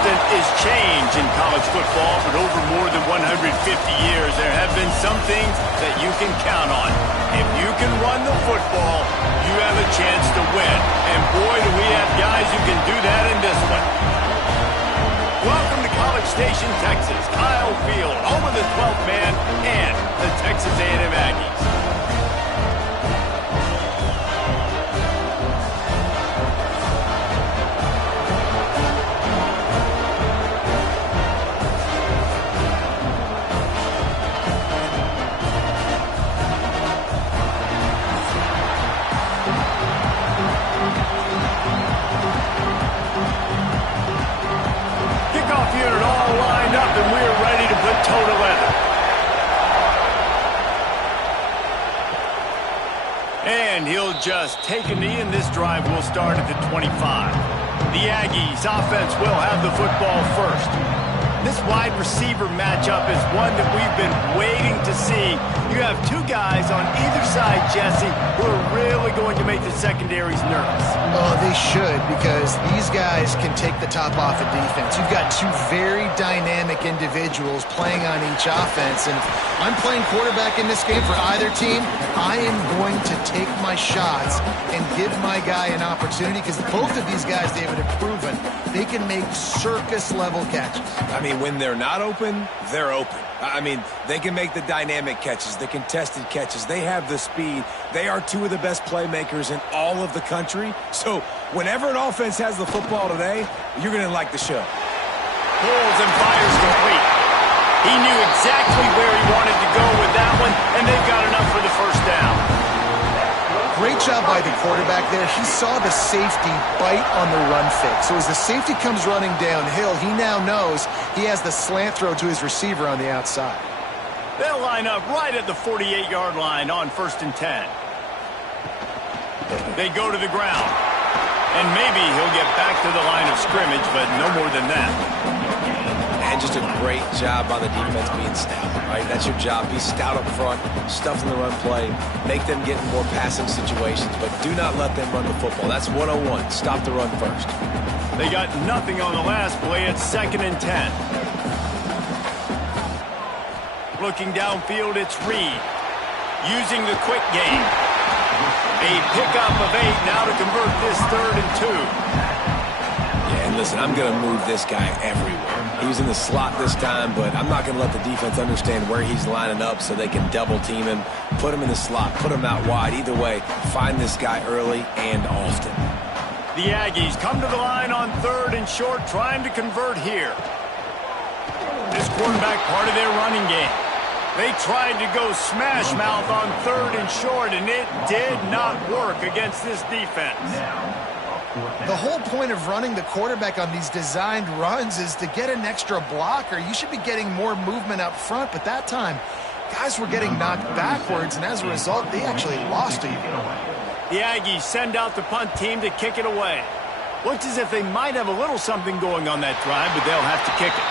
constant is change in college football, but over more than 150 years, there have been some things that you can count on. If you can run the football, you have a chance to win. And boy, do we have guys who can do that in this one. Welcome to College Station, Texas. Kyle Field, home of the 12th man and the Texas A&M Aggies. Unit all lined up, and we're ready to put toe to leather. And he'll just take a knee, and this drive will start at the 25. The Aggies offense will have the football first. This wide receiver matchup is one that we've been waiting to see. You have two guys on either side, Jesse, who are really going to make the secondaries nervous. Oh, they should, because these guys can take the top off of defense. You've got two very dynamic individuals playing on each offense, and if I'm playing quarterback in this game for either team, I am going to take my shots and give my guy an opportunity, because both of these guys, David, have proven they can make circus-level catches. I mean, when they're not open, they're open. I mean, they can make the dynamic catches, the contested catches. They have the speed. They are two of the best playmakers in all of the country. So whenever an offense has the football today, you're going to like the show. Pulls and fires complete. He knew exactly where he wanted to go with that one, and they've got enough for the first down. Great job by the quarterback there. He saw the safety bite on the run fake. So as the safety comes running downhill, he now knows he has the slant throw to his receiver on the outside. They'll line up right at the 48-yard line on 1st and 10. They go to the ground. And maybe he'll get back to the line of scrimmage, but no more than that. And just a great job by the defense being stout, right? That's your job. Be stout up front, stuff in the run play, make them get in more passing situations, but do not let them run the football. That's 101. Stop the run first. They got nothing on the last play. It's 2nd and 10. Looking downfield, it's Reed. Using the quick game. A pickup of 8 now to convert this 3rd and 2. Yeah, and listen, I'm going to move this guy everywhere. He was in the slot this time, but I'm not going to let the defense understand where he's lining up so they can double team him, put him in the slot, put him out wide. Either way, find this guy early and often. The Aggies come to the line on 3rd and short, trying to convert here. This quarterback part of their running game. They tried to go smash mouth on 3rd and short, and it did not work against this defense. The whole point of running the quarterback on these designed runs is to get an extra blocker. You should be getting more movement up front, but that time, guys were getting knocked backwards, and as a result, they actually lost a unit. The Aggies send out the punt team to kick it away. Looks as if they might have a little something going on that drive, but they'll have to kick it.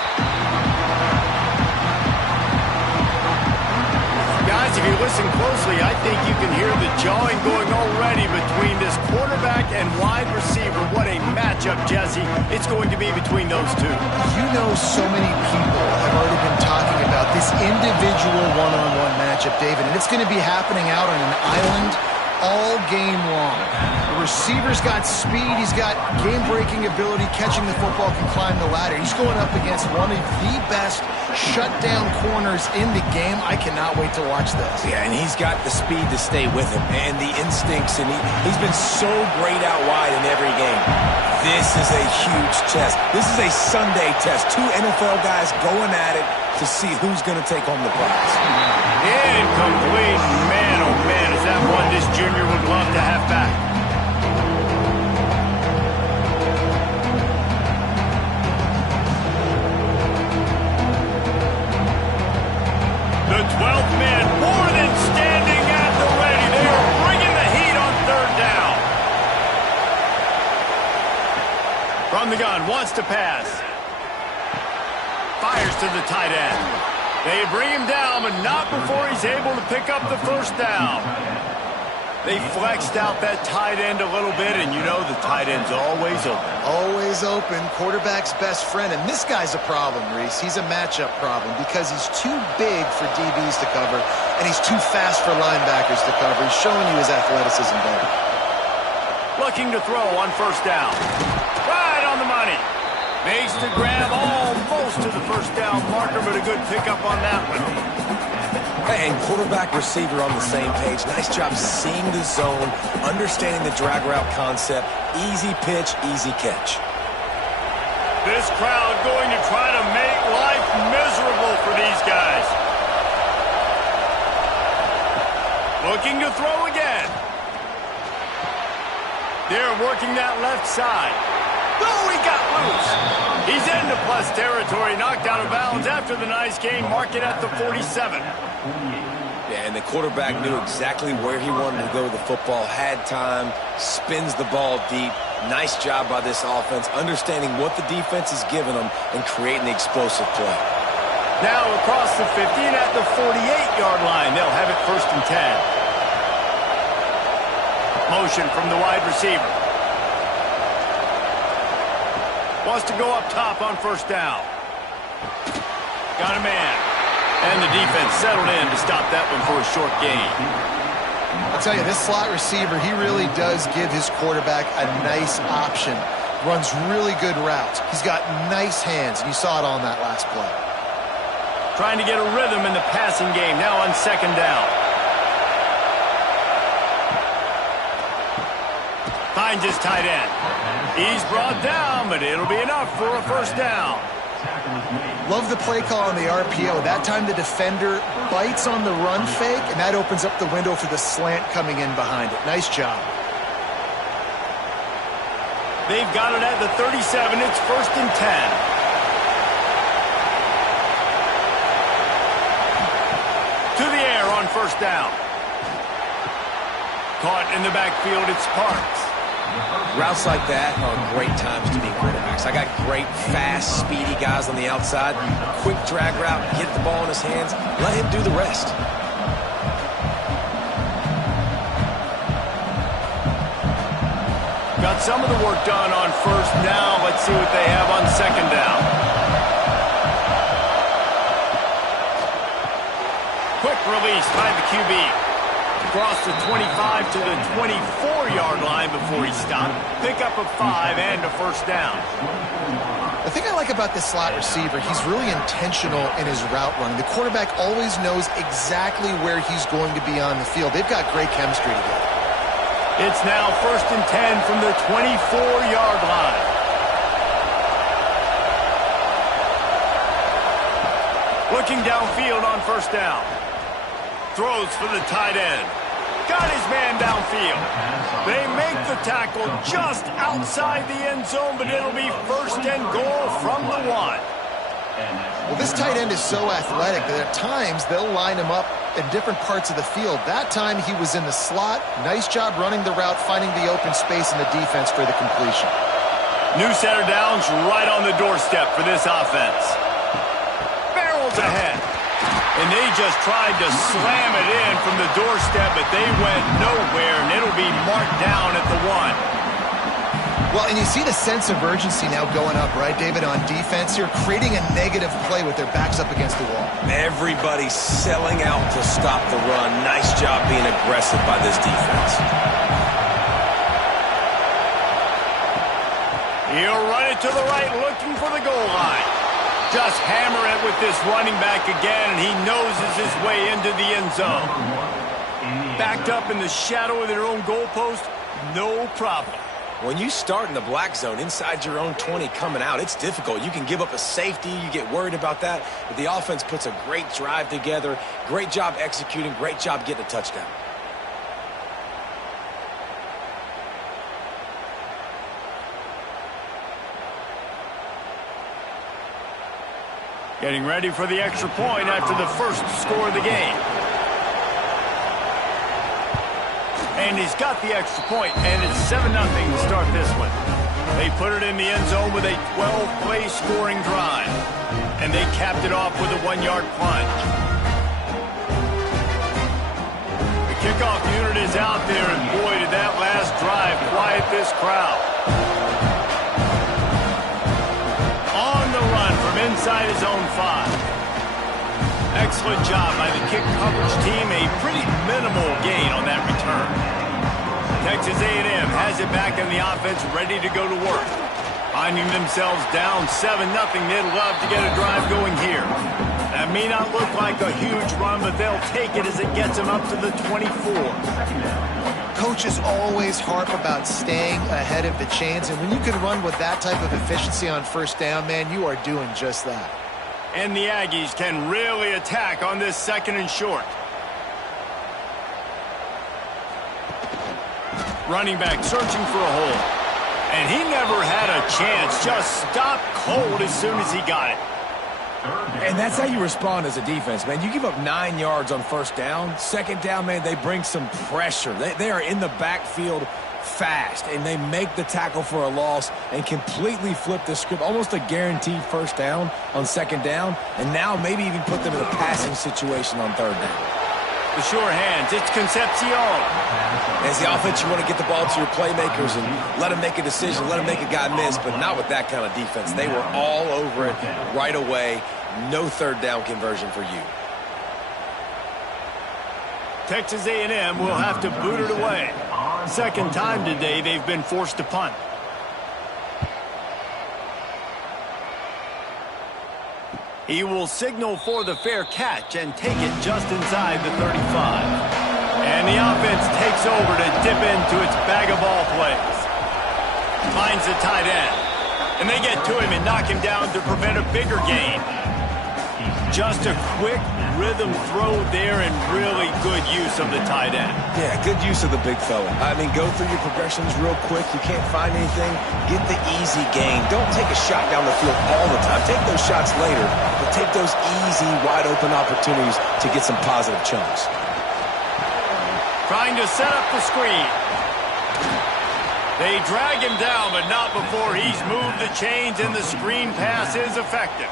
Guys, if you listen closely, I think you can hear the jawing going already between this quarterback and wide receiver. What a matchup, Jesse. It's going to be between those two. You know, so many people have already been talking about this individual one-on-one matchup, David, and it's going to be happening out on an island all game long. The receiver's got speed, he's got game-breaking ability, catching the football, can climb the ladder. He's going up against one of the best shutdown corners in the game. I cannot wait to watch this. Yeah, and he's got the speed to stay with him and the instincts, and he's been so great out wide in every game. This is a huge test. This is a Sunday test. Two NFL guys going at it to see who's going to take home the prize. Incomplete. Man, oh man, is that one this junior would love to have back. The 12th man more than standing at the ready. They are bringing the heat on 3rd down. From the gun, wants to pass. Fires to the tight end. They bring him down, but not before he's able to pick up the 1st down. They flexed out that tight end a little bit, and you know the tight end's always open. Always open, quarterback's best friend. And this guy's a problem, Reese. He's a matchup problem because he's too big for DBs to cover, and he's too fast for linebackers to cover. He's showing you his athleticism better. Looking to throw on first down. Right on the money. Makes the grab almost to the first down marker, but a good pickup on that one. And quarterback receiver on the same page. Nice job seeing the zone, understanding the drag route concept. Easy pitch, easy catch. This crowd going to try to make life miserable for these guys. Looking to throw again. They're working that left side. Oh, he got loose. He's into plus territory, knocked out of bounds after the nice game. Mark it at the 47. Yeah, and the quarterback knew exactly where he wanted to go with the football, had time, spins the ball deep. Nice job by this offense, understanding what the defense is giving them and creating the explosive play. Now across the 50 and at the 48-yard line. They'll have it 1st and 10. Motion from the wide receiver. Wants to go up top on first down. Got a man. And the defense settled in to stop that one for a short gain. I'll tell you, this slot receiver, he really does give his quarterback a nice option. Runs really good routes. He's got nice hands, and you saw it on that last play. Trying to get a rhythm in the passing game now on second down. Finds his tight end. He's brought down, but it'll be enough for a first down. Love the play call on the RPO. That time the defender bites on the run fake, and that opens up the window for the slant coming in behind it. Nice job. They've got it at the 37. It's 1st and 10. To the air on first down. Caught in the backfield, it's Parks. Routes like that are great times to be quarterbacks. I got great, fast, speedy guys on the outside. Quick drag route, get the ball in his hands, let him do the rest. Got some of the work done on first. Now let's see what they have on second down. Quick release by the QB. Across the 25 to the 24-yard line before he stopped. Pick up a 5 and a first down. The thing I like about this slot receiver, he's really intentional in his route running. The quarterback always knows exactly where he's going to be on the field. They've got great chemistry together. It's now 1st and 10 from the 24-yard line. Looking downfield on first down. Throws for the tight end. Got his man downfield. They make the tackle just outside the end zone, but it'll be 1st and goal from the 1. Well, this tight end is so athletic that at times they'll line him up in different parts of the field. That time he was in the slot. Nice job running the route, finding the open space in the defense for the completion. New set of downs right on the doorstep for this offense. Barrels ahead. And they just tried to slam it in from the doorstep, but they went nowhere, and it'll be marked down at the 1. Well, and you see the sense of urgency now going up, right, David, on defense here, creating a negative play with their backs up against the wall. Everybody's selling out to stop the run. Nice job being aggressive by this defense. He'll run it to the right, looking for the goal line. Just hammer it with this running back again, and he noses his way into the end zone. Backed up in the shadow of their own goalpost, no problem. When you start in the black zone inside your own 20 coming out, it's difficult. You can give up a safety. You get worried about that. But the offense puts a great drive together. Great job executing. Great job getting a touchdown. Getting ready for the extra point after the first score of the game. And he's got the extra point, and it's 7-0 to start this one. They put it in the end zone with a 12-play scoring drive. And they capped it off with a 1-yard plunge. The Kickoff unit is out there, and boy, did that last drive quiet this crowd. On the run from inside his own 5. Excellent job by the kick coverage team. A pretty minimal gain on that return. Texas A&M has it back in the offense, ready to go to work. Finding themselves down 7-0, they'd love to get a drive going here. That may not look like a huge run, but they'll take it as it gets them up to the 24. Coaches always harp about staying ahead of the chains, and when you can run with that type of efficiency on first down, man, you are doing just that. And the Aggies can really attack on this 2nd and short. Running back searching for a hole. And he never had a chance. Just stopped cold as soon as he got it. And that's how you respond as a defense, man. You give up 9 yards on first down. 2nd down, man, they bring some pressure. They are in the backfield fast, and they make the tackle for a loss and completely flip the script. Almost a guaranteed first down on 2nd down, and now maybe even put them in a passing situation on 3rd down. The sure hands, it's Concepcion. As the offense, you want to get the ball to your playmakers and let them make a decision, let them make a guy miss, but not with that kind of defense. They were all over it right away. No 3rd down conversion for you. Texas A&M will have to boot it away. 2nd time today they've been forced to punt. He will signal for the fair catch and take it just inside the 35. And the offense takes over to dip into its bag of ball plays. Finds the tight end. And they get to him and knock him down to prevent a bigger gain. Just a quick rhythm throw there and really good use of the tight end. Yeah, good use of the big fella. I mean, go through your progressions real quick. You can't find anything. Get the easy gain. Don't take a shot down the field all the time. Take those shots later, but take those easy, wide-open opportunities to get some positive chunks. Trying to set up the screen. They drag him down, but not before he's moved the chains and the screen pass is effective.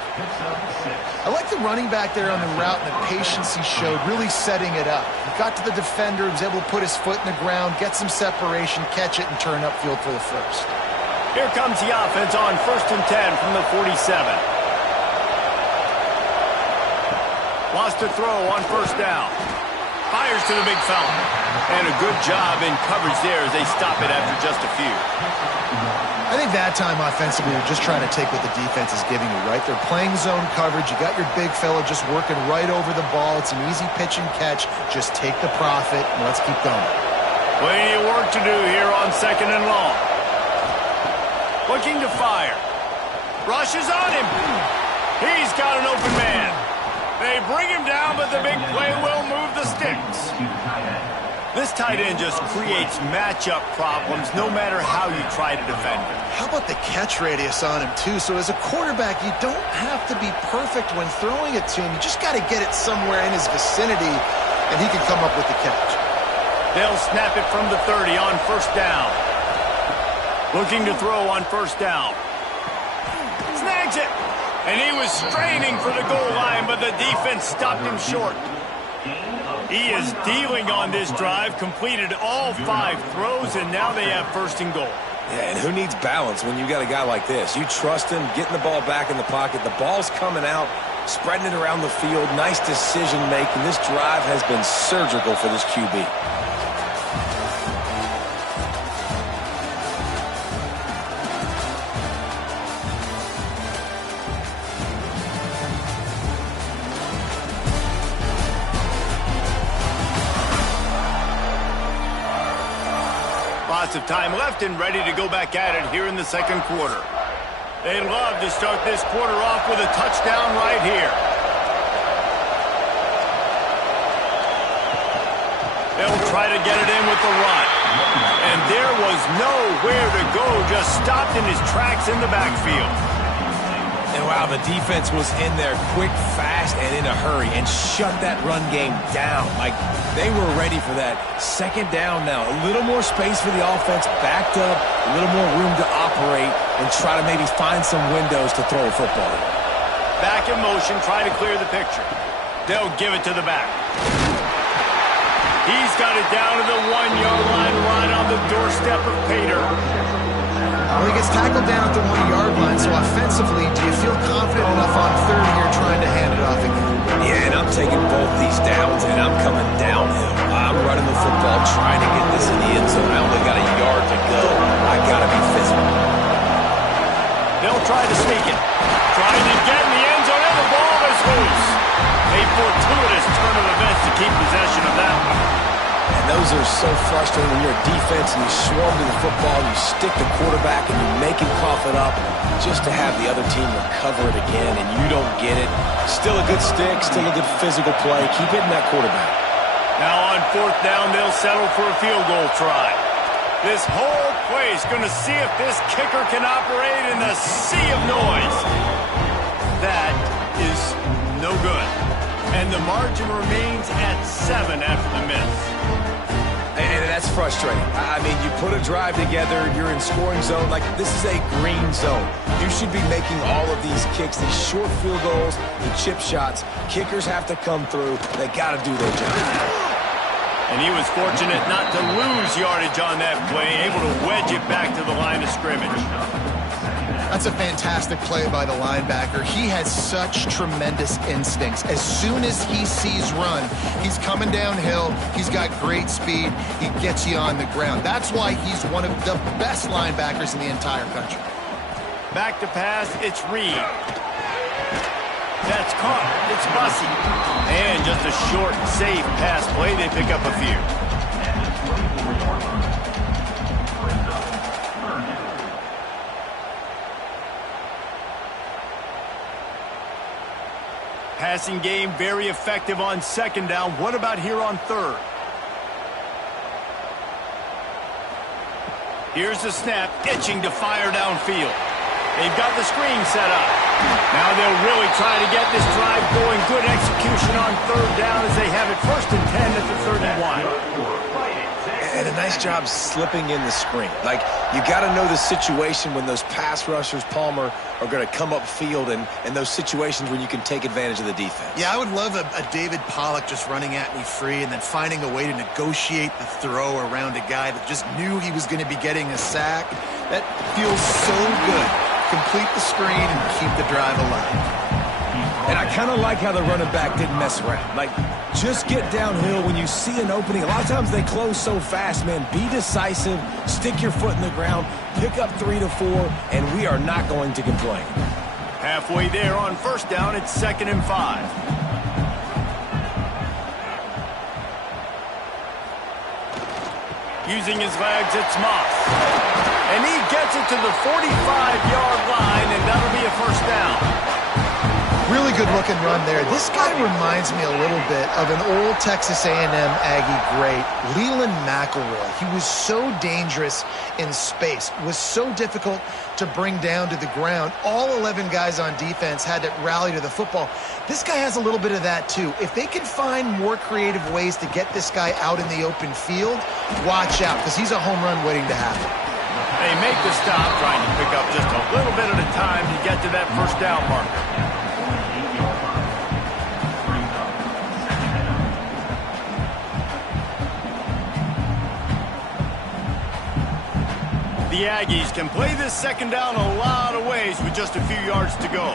I like the running back there on the route and the patience he showed, really setting it up. He got to the defender, was able to put his foot in the ground, get some separation, catch it, and turn upfield for the first. Here comes the offense on 1st and 10 from the 47. Wants to throw on 1st down. Fires to the big fella. And a good job in coverage there as they stop it after just a few. I think that time offensively, you're just trying to take what the defense is giving you, right? They're playing zone coverage. You got your big fella just working right over the ball. It's an easy pitch and catch. Just take the profit and let's keep going. Plenty of work to do here on 2nd and long. Looking to fire. Rushes on him. He's got an open man. They bring him down, but the big play will move the sticks. This tight end just creates matchup problems no matter how you try to defend him. How about the catch radius on him, too? So as a quarterback, you don't have to be perfect when throwing it to him. You just got to get it somewhere in his vicinity, and he can come up with the catch. They'll snap it from the 30 on 1st down. Looking to throw on 1st down. Snags it! And he was straining for the goal line, but the defense stopped him short. He is dealing on this drive, completed all 5 throws, and now they have 1st and goal. Yeah, and who needs balance when you got a guy like this? You trust him, getting the ball back in the pocket. The ball's coming out, spreading it around the field. Nice decision-making. This drive has been surgical for this QB. Lots of time left and ready to go back at it here in the 2nd quarter. They'd love to start this quarter off with a touchdown right here. They'll try to get it in with the run. And there was nowhere to go, just stopped in his tracks in the backfield. And wow, the defense was in there quick, fast, and in a hurry and shut that run game down. Like, they were ready for that. 2nd down now. A little more space for the offense, backed up, a little more room to operate and try to maybe find some windows to throw a football in. Back in motion, try to clear the picture. They'll give it to the back. He's got it down to the 1-yard line, right on the doorstep of Pater. Well, he gets tackled down at the 1-yard line, so offensively, do you feel confident enough on third here trying to hand it off again? Yeah, and I'm taking both these downs, and I'm coming downhill. I'm running the football, trying to get this in the end zone. I only got a yard to go. I got to be physical. They'll try to sneak it. Trying to get in the end zone, and the ball is loose. A fortuitous turn of events to keep possession of that one. And those are so frustrating when you're a defense and you swarm to the football, you stick the quarterback, and you make him cough it up just to have the other team recover it again, and you don't get it. Still a good stick, still a good physical play. Keep hitting that quarterback. Now on fourth down, they'll settle for a field goal try. This whole place going to see if this kicker can operate in the sea of noise. That is no good. And the margin remains at 7 after the miss. And that's frustrating. I mean, you put a drive together, you're in scoring zone. Like, this is a green zone. You should be making all of these kicks, these short field goals, the chip shots. Kickers have to come through. They got to do their job. And he was fortunate not to lose yardage on that play, able to wedge it back to the line of scrimmage. That's a fantastic play by the linebacker. He has such tremendous instincts. As soon as he sees run, he's coming downhill. He's got great speed. He gets you on the ground. That's why he's one of the best linebackers in the entire country. Back to pass, it's Reed. That's caught. It's Bussey. And just a short, safe pass play. They pick up a few. Passing game very effective on second down. What about here on third? Here's the snap, itching to fire downfield. They've got the screen set up. Now they'll really try to get this drive going. Good execution on third down as they have it 1st and 10 at the 31. And a nice job slipping in the screen. Like, you got to know the situation when those pass rushers, Palmer, are going to come upfield and those situations when you can take advantage of the defense. Yeah, I would love a David Pollock just running at me free and then finding a way to negotiate the throw around a guy that just knew he was going to be getting a sack. That feels so good. Complete the screen and keep the drive alive. And I kind of like how the running back didn't mess around. Like, just get downhill when you see an opening. A lot of times they close so fast, man. Be decisive, stick your foot in the ground, pick up 3 to 4, and we are not going to complain. Halfway there on first down, it's 2nd and 5. Using his legs, it's Moss. And he gets it to the 45-yard line, and that'll be a first down. Really good looking run there. This guy reminds me a little bit of an old Texas A&M Aggie great, Leland McElroy. He was so dangerous in space, was so difficult to bring down to the ground. All 11 guys on defense had to rally to the football. This guy has a little bit of that too. If they can find more creative ways to get this guy out in the open field, watch out, because he's a home run waiting to happen. They make the stop, trying to pick up just a little bit at a time to get to that first down marker. The Aggies can play this second down a lot of ways with just a few yards to go.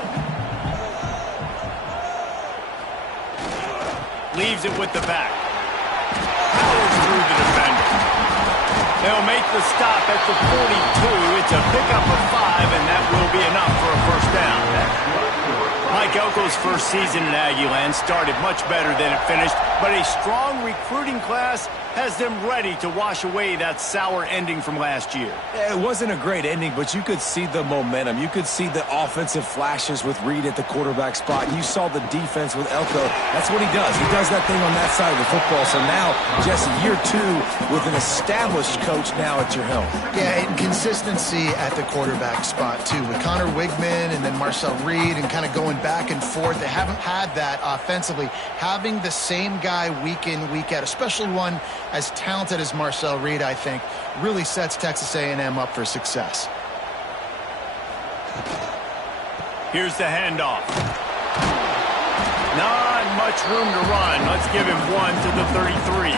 Leaves it with the back. Powers through the defender. They'll make the stop at the 42. It's a pickup of 5, and that will be enough for a first down. Mike Elko's first season in Aggieland started much better than it finished, but a strong recruiting class has them ready to wash away that sour ending from last year. It wasn't a great ending, but you could see the momentum. You could see the offensive flashes with Reed at the quarterback spot. You saw the defense with Elko. That's what he does. He does that thing on that side of the football. So now, Jesse, year 2 with an established coach now at your helm. Yeah, and consistency at the quarterback spot, too. With Connor Wigman and then Marcel Reed and kind of going back and forth. They haven't had that offensively. Having the same guy week in, week out, especially one as talented as Marcel Reed, I think, really sets Texas A&M up for success. Here's the handoff. Not much room to run. Let's give him 1 to the 33.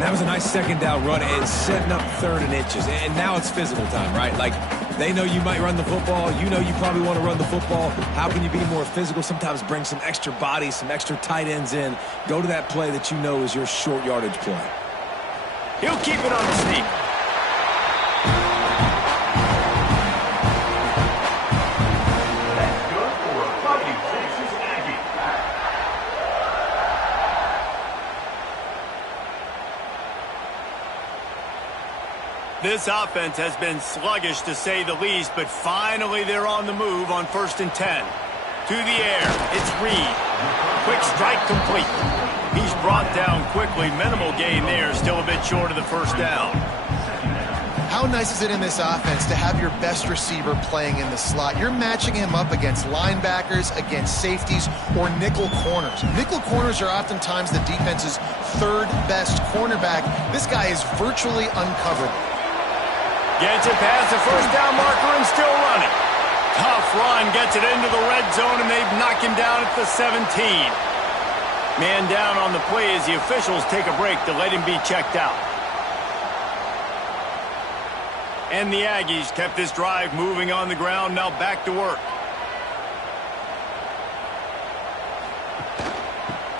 And that was a nice second down run and setting up third and inches. And now it's physical time, right? Like, they know you might run the football. You know you probably want to run the football. How can you be more physical? Sometimes bring some extra bodies, some extra tight ends in. Go to that play that you know is your short yardage play. He'll keep it on the sneak. This offense has been sluggish, to say the least, but finally they're on the move on 1st and 10. To the air, it's Reed. Quick strike complete. He's brought down quickly. Minimal gain there, still a bit short of the first down. How nice is it in this offense to have your best receiver playing in the slot? You're matching him up against linebackers, against safeties, or nickel corners. Nickel corners are oftentimes the defense's third best cornerback. This guy is virtually uncoverable. Gets it past the first down marker and still running. Tough run, gets it into the red zone, and they've knocked him down at the 17. Man down on the play as the officials take a break to let him be checked out. And the Aggies kept this drive moving on the ground, now back to work.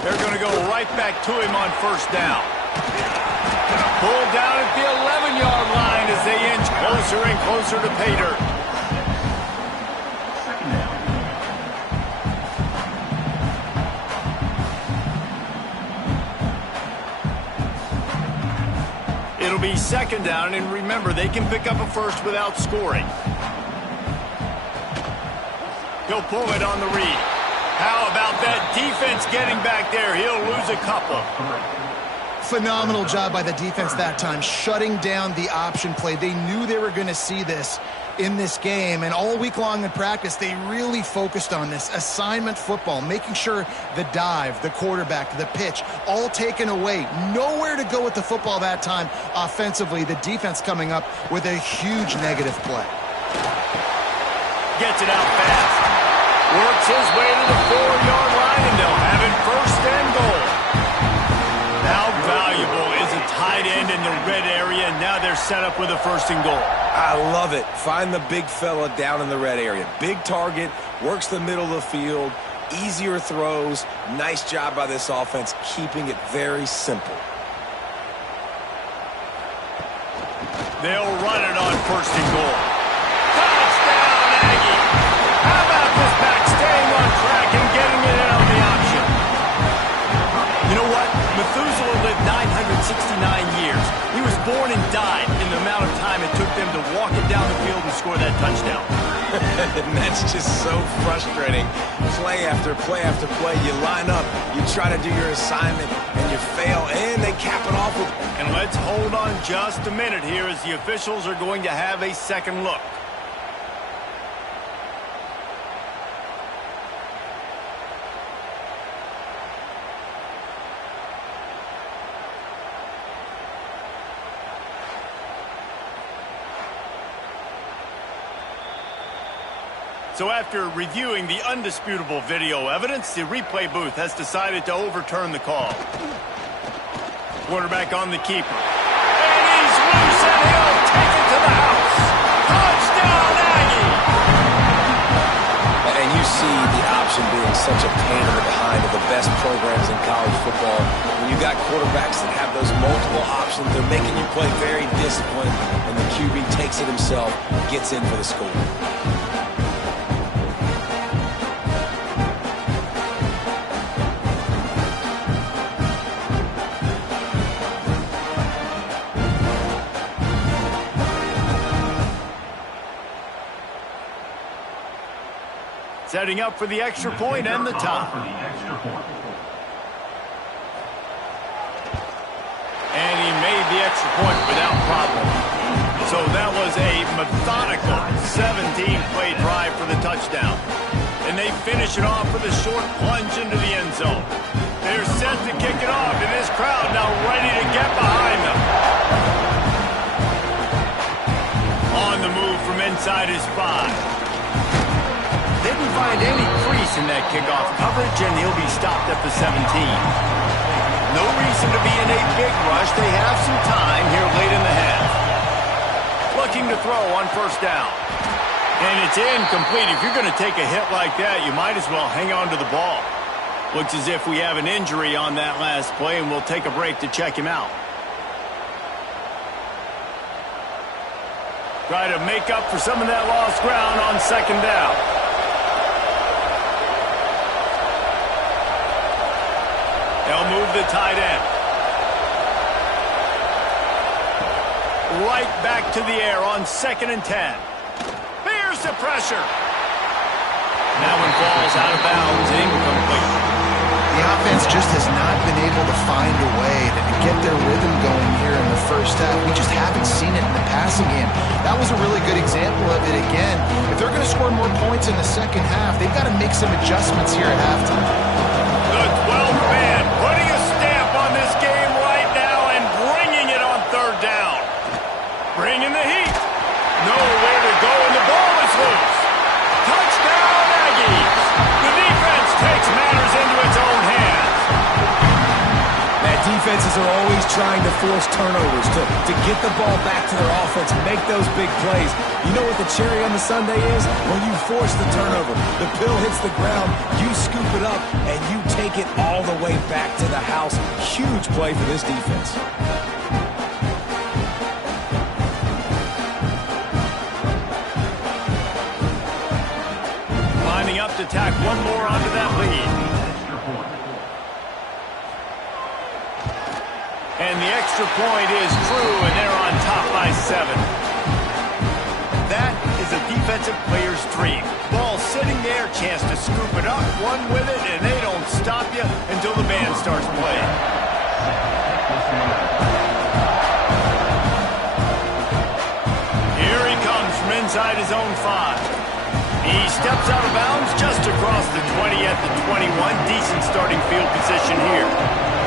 They're going to go right back to him on 1st down. Pulled down at the 11-yard line as they inch closer and closer to pay dirt. It'll be 2nd down, and remember, they can pick up a first without scoring. He'll pull it on the read. How about that defense getting back there? He'll lose a couple. Phenomenal job by the defense that time, shutting down the option play. They knew they were going to see this in this game, and all week long in practice, they really focused on this assignment football, making sure the dive, the quarterback, the pitch, all taken away. Nowhere to go with the football that time offensively. The defense coming up with a huge negative play. Gets it out fast. Works his way to the 4-yard line, and they'll have it 1st and goal. How valuable is a tight end in the red area, and now they're set up with a 1st and goal. I love it. Find the big fella down in the red area. Big target, works the middle of the field, easier throws. Nice job by this offense, keeping it very simple. They'll run it on 1st and goal. Touchdown, Aggie! How about this back staying on track and getting it in on the option? You know what? Methuselah lived 969 years. He was born and died in the amount of time it took them to walk it down the field and score that touchdown. And that's just so frustrating. Play after play after play. You line up, you try to do your assignment, and you fail, and they cap it off with... And let's hold on just a minute here as the officials are going to have a second look. So after reviewing the undisputable video evidence, the replay booth has decided to overturn the call. Quarterback on the keeper. And he's loose, and he'll take it to the house. Touchdown, Aggie! And you see the option being such a pain in the behind of the best programs in college football. When you got quarterbacks that have those multiple options, they're making you play very disciplined, and the QB takes it himself, gets in for the score. Setting up for the extra point and the tie. And he made the extra point without problem. So that was a methodical 17-play drive for the touchdown. And they finish it off with a short plunge into the end zone. They're set to kick it off, and this crowd now ready to get behind them. On the move from inside his 5. Didn't find any crease in that kickoff coverage, and he'll be stopped at the 17. No reason to be in a big rush. They have some time here late in the half. Looking to throw on first down. And it's incomplete. If you're going to take a hit like that, you might as well hang on to the ball. Looks as if we have an injury on that last play, and we'll take a break to check him out. Try to make up for some of that lost ground on second down. They'll move the tight end. Right back to the air on 2nd and 10. Here's the pressure. That one falls out of bounds, incomplete. The offense just has not been able to find a way to get their rhythm going here in the first half. We just haven't seen it in the passing game. That was a really good example of it again. If they're going to score more points in the second half, they've got to make some adjustments here at halftime. The 12th man putting a stamp on this game right now and bringing it on third down. Bringing the heat. Nowhere to go, and the ball is loose. Touchdown, Aggies. The defense takes matters into its own hands. Defenses are always trying to force turnovers to get the ball back to their offense, make those big plays. You know what the cherry on the sundae is? When you force the turnover, the pill hits the ground, you scoop it up, and you take it all the way back to the house. Huge play for this defense. Lining up to tack one more onto that lead. And the extra point is true, and they're on top by 7. That is a defensive player's dream. Ball sitting there, chance to scoop it up, run with it, and they don't stop you until the band starts playing. Here he comes from inside his own 5. He steps out of bounds just across the 20 at the 21. Decent starting field position here.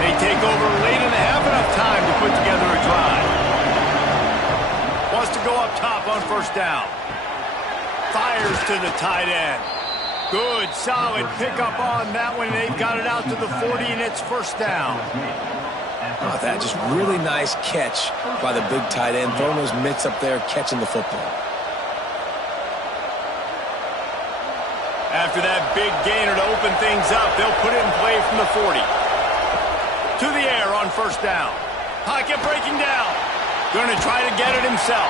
They take over late in the half, enough time to put together a drive. Wants to go up top on first down. Fires to the tight end. Good, solid pickup on that one. They've got it out to the 40, and it's first down. Oh, that just really nice catch by the big tight end. Throwing those mitts up there, catching the football. After that big gainer to open things up, they'll put it in play from the 40. To the air on first down. Pocket breaking down. Going to try to get it himself.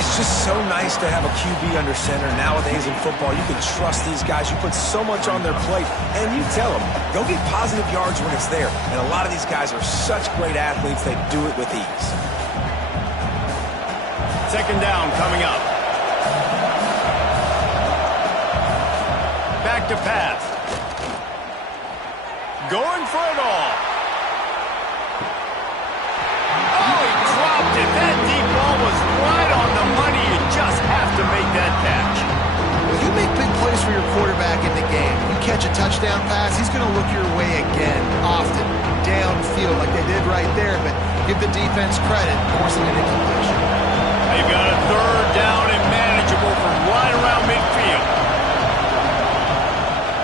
It's just so nice to have a QB under center. Nowadays in football, you can trust these guys. You put so much on their plate, and you tell them, go get positive yards when it's there. And a lot of these guys are such great athletes, they do it with ease. Second down coming up. Back to pass. Going for it all. Oh, he dropped it. That deep ball was right on the money. You just have to make that catch. Well, you make big plays for your quarterback in the game. You catch a touchdown pass, he's going to look your way again, often, downfield like they did right there, but give the defense credit, forcing an incompletion. They've got a third down and manageable from right around midfield.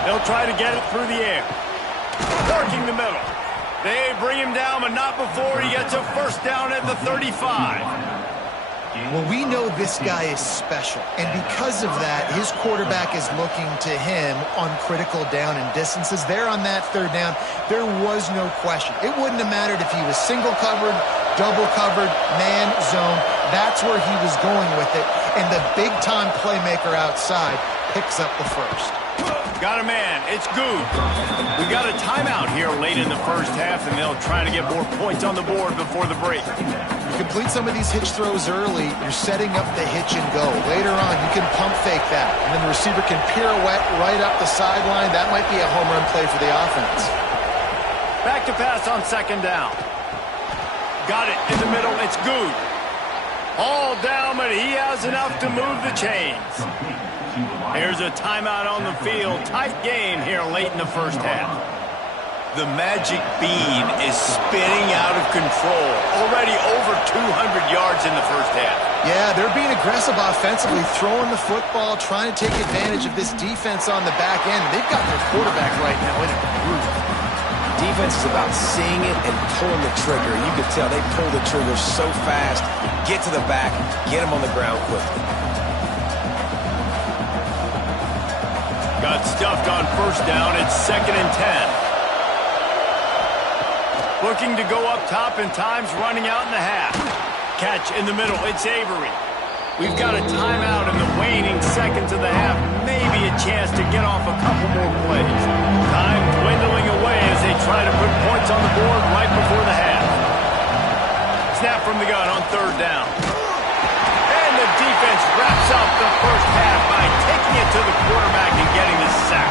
They'll try to get it through the air. Working the middle. They bring him down, but not before he gets a first down at the 35. Well, we know this guy is special, and because of that, his quarterback is looking to him on critical down and distances. There on that third down, there was no question. It wouldn't have mattered if he was single covered, double covered, man, zone. That's where he was going with it, and the big-time playmaker outside picks up the first. Got a man. It's good. We got a timeout here late in the first half, and they'll try to get more points on the board before the break. You complete some of these hitch throws early, you're setting up the hitch and go. Later on, you can pump fake that, and then the receiver can pirouette right up the sideline. That might be a home run play for the offense. Back to pass on second down. Got it in the middle. It's good. All down, but he has enough to move the chains. Here's a timeout on the field. Tight game here late in the first half. The magic bean is spinning out of control. Already over 200 yards in the first half. Yeah, they're being aggressive offensively, throwing the football, trying to take advantage of this defense on the back end. They've got their quarterback right now in a groove. Defense is about seeing it and pulling the trigger. You can tell they pull the trigger so fast, get to the back, get them on the ground quickly. Got stuffed on first down. It's 2nd and 10. Looking to go up top, and time's running out in the half. Catch in the middle. It's Avery. We've got a timeout in the waning seconds of the half. Maybe a chance to get off a couple more plays. Time dwindling away as they try to put points on the board right before the half. Snap from the gun on 3rd down. And the defense wraps up the first half by taking it to the quarterback and getting the sack.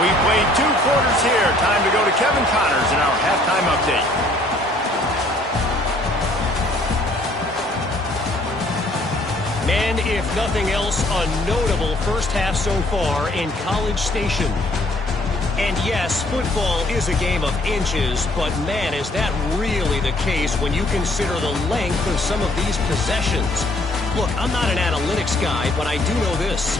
We've played 2 quarters here. Time to go to Kevin Connors in our halftime update. And if nothing else, a notable first half so far in College Station. And yes, football is a game of inches, but man, is that really the case when you consider the length of some of these possessions. Look, I'm not an analytics guy, but I do know this.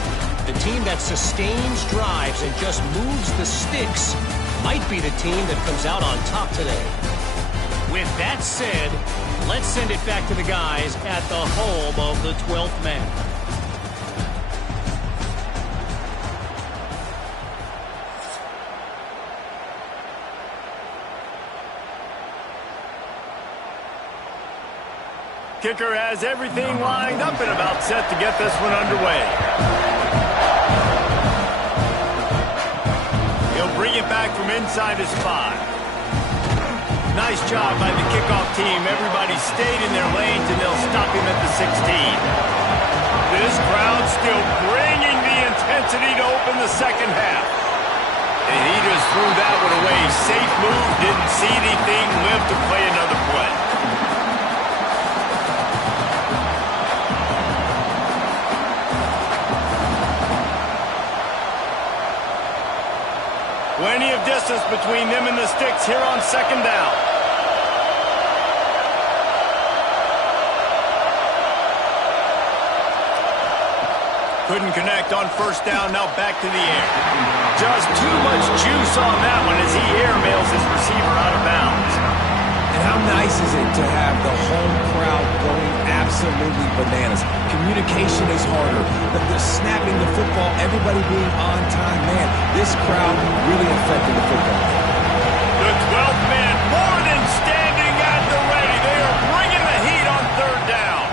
The team that sustains drives and just moves the sticks might be the team that comes out on top today. With that said, let's send it back to the guys at the home of the 12th man. Kicker has everything lined up and about set to get this one underway. He'll bring it back from inside his 5. Nice job by the kickoff team. Everybody stayed in their lanes, and they'll stop him at the 16. This crowd still bringing the intensity to open the second half. And he just threw that one away. Safe move, didn't see anything, lived to play another play. Plenty of distance between them and the sticks here on 2nd down. Couldn't connect on 1st down, now back to the air. Just too much juice on that one as he airmails his receiver out of bounds. And how nice is it to have the home crowd going absolutely bananas? Communication is harder. The snapping the football, everybody being on time. Man, this crowd really affected the football game. The 12th man more than standing at the ready. They are bringing the heat on 3rd down.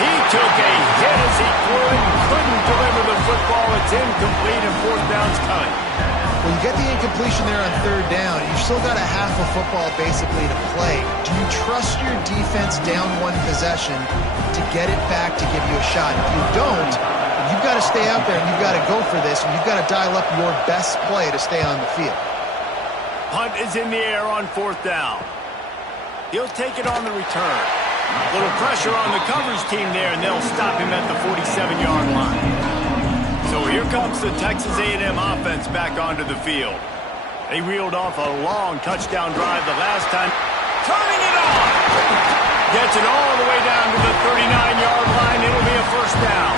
He took a hit as he threw it and couldn't deliver the football. It's incomplete and 4th down's coming. Well, you get the incompletion there on 3rd down. You've still got a half of football basically to play. Do you trust your defense down 1 possession to get it back to give you a shot? If you don't, you've got to stay out there and you've got to go for this, and you've got to dial up your best play to stay on the field. Hunt is in the air on 4th down. He'll take it on the return. Little pressure on the coverage team there, and they'll stop him at the 47-yard line. So here comes the Texas A&M offense back onto the field. They reeled off a long touchdown drive the last time. Turning it on! Gets it all the way down to the 39-yard line. It'll be a 1st down.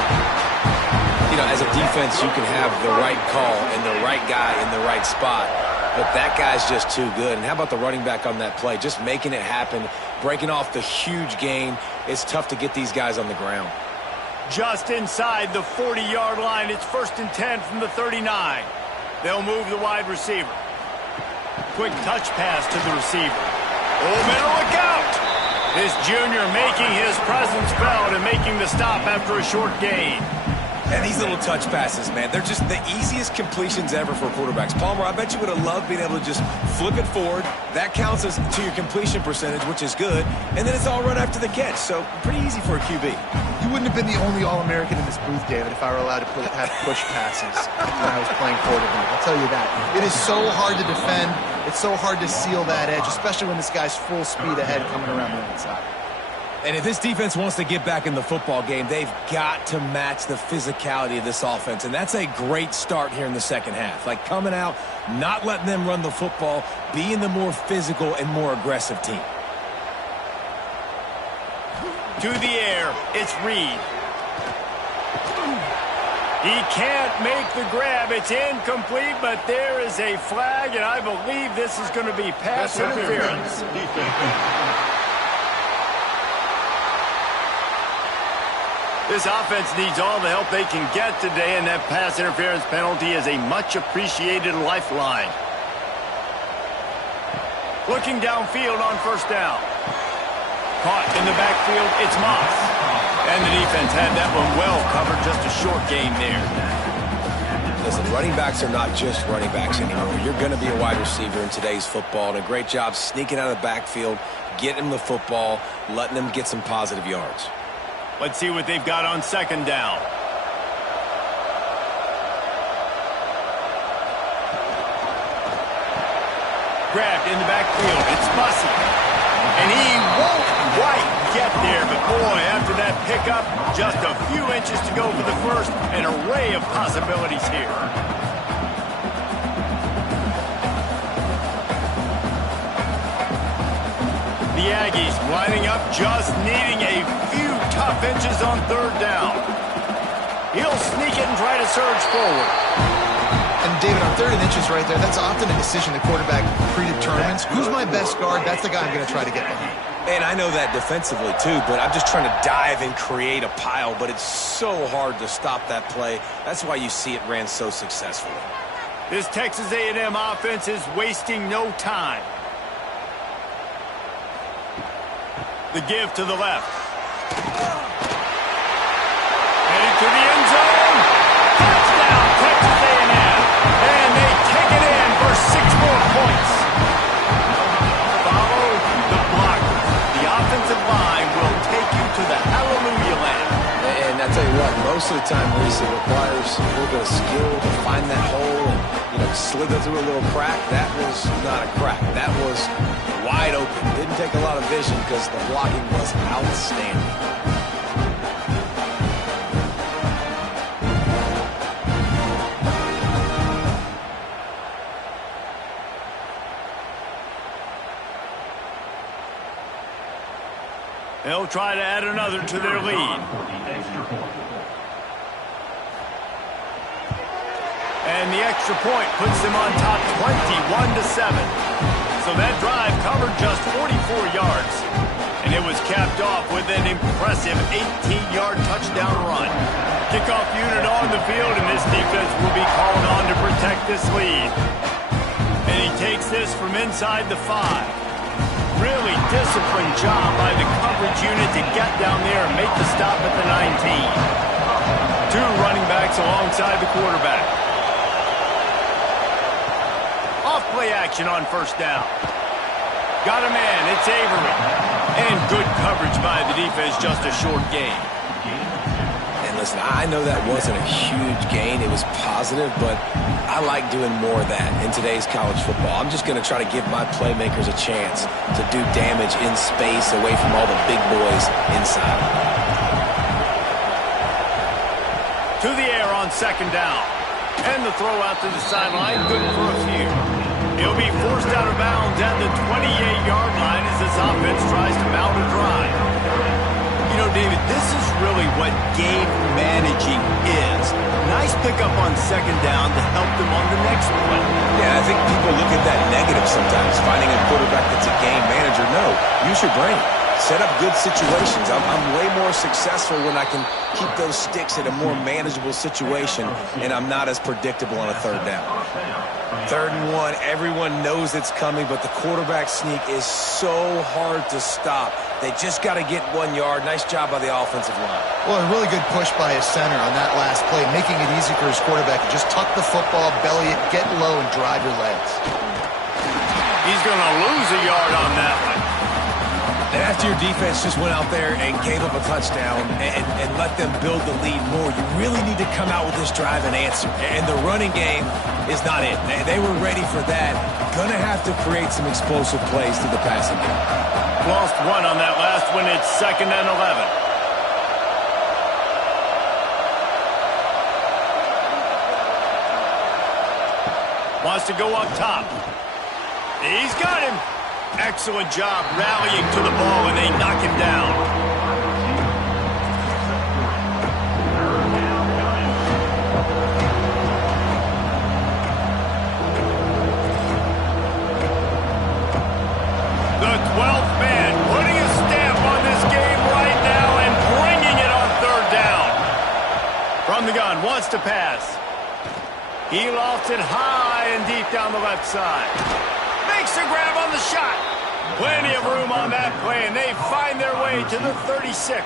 You know, as a defense, you can have the right call and the right guy in the right spot, but that guy's just too good. And how about the running back on that play? Just making it happen, breaking off the huge gain. It's tough to get these guys on the ground. Just inside the 40-yard line. It's 1st and 10 from the 39. They'll move the wide receiver. Quick touch pass to the receiver. Oh, man, look out! This junior making his presence felt and making the stop after a short gain. And these little touch passes, man, they're just the easiest completions ever for quarterbacks. Palmer, I bet you would have loved being able to just flip it forward. That counts as to your completion percentage, which is good. And then it's all run after the catch, so pretty easy for a QB. You wouldn't have been the only All-American in this booth, David, if I were allowed to have push passes when I was playing quarterback. I'll tell you that. It is so hard to defend. It's so hard to seal that edge, especially when this guy's full speed ahead coming around the inside. And if this defense wants to get back in the football game, they've got to match the physicality of this offense. And that's a great start here in the second half. Like coming out, not letting them run the football, being the more physical and more aggressive team. To the air, it's Reed. He can't make the grab. It's incomplete, but there is a flag, and I believe this is going to be pass interference. This offense needs all the help they can get today, and that pass interference penalty is a much-appreciated lifeline. Looking downfield on first down. Caught in the backfield, it's Moss. And the defense had that one well covered, just a short gain there. Listen, running backs are not just running backs anymore. You're going to be a wide receiver in today's football, and a great job sneaking out of the backfield, getting them the football, letting them get some positive yards. Let's see what they've got on second down. Grabbed in the backfield. It's Bussey. And he won't quite get there. But, boy, after that pickup, just a few inches to go for the first. An array of possibilities here. The Aggies lining up, just needing a few tough inches on third down. He'll sneak it and try to surge forward. And, David, on third and inches right there, that's often a decision the quarterback predetermines. Who's my best guard? That's the guy I'm going to try to get behind. And I know that defensively, too, but I'm just trying to dive and create a pile, but it's so hard to stop that play. That's why you see it ran so successfully. This Texas A&M offense is wasting no time. The give to the left. Heading to the end zone. Touchdown, Texas A&M. And they take it in for 6 more points. Follow the blocker. The offensive line will take you to the hallelujah land. And I tell you what, most of the time, Reese, it requires a little bit of skill to find that hole and, slither through a little crack. That was not a crack. That was wide open. Didn't take a lot of vision because the blocking was outstanding. They'll try to add another to their lead. And the extra point puts them on top 21-7. So that drive covered just 44 yards. And it was capped off with an impressive 18-yard touchdown run. Kickoff unit on the field, and this defense will be called on to protect this lead. And he takes this from inside the 5. Really disciplined job by the coverage unit to get down there and make the stop at the 19. 2 running backs alongside the quarterback. Off-play action on first down. Got a man, it's Avery. And good coverage by the defense, just a short gain. And listen, I know that wasn't a huge gain. It was positive, but I like doing more of that in today's college football. I'm just going to try to give my playmakers a chance to do damage in space away from all the big boys inside. To the air on second down. And the throw out to the sideline, good for a few. He'll be forced out of bounds at the 28-yard line as this offense tries to mount a drive. David, this is really what game managing is. Nice pickup on second down to help them on the next play. Yeah, I think people look at that negative sometimes, finding a quarterback that's a game manager. No, use your brain. Set up good situations. I'm way more successful when I can keep those sticks in a more manageable situation, and I'm not as predictable on a third down. 3rd and 1, everyone knows it's coming, but the quarterback sneak is so hard to stop. They just got to get 1 yard. Nice job by the offensive line. Well, a really good push by his center on that last play, making it easy for his quarterback to just tuck the football, belly it, get low, and drive your legs. He's going to lose a yard on that one. And after your defense just went out there and gave up a touchdown and let them build the lead more, you really need to come out with this drive and answer. And the running game is not it. They were ready for that. Going to have to create some explosive plays through the passing game. Lost 1 on that last one. It's 2nd and 11. Wants to go up top. He's got him. Excellent job rallying to the ball, and they knock him down. to pass. He lofts it high and deep down the left side. Makes the grab on the shot. Plenty of room on that play, and they find their way to the 36.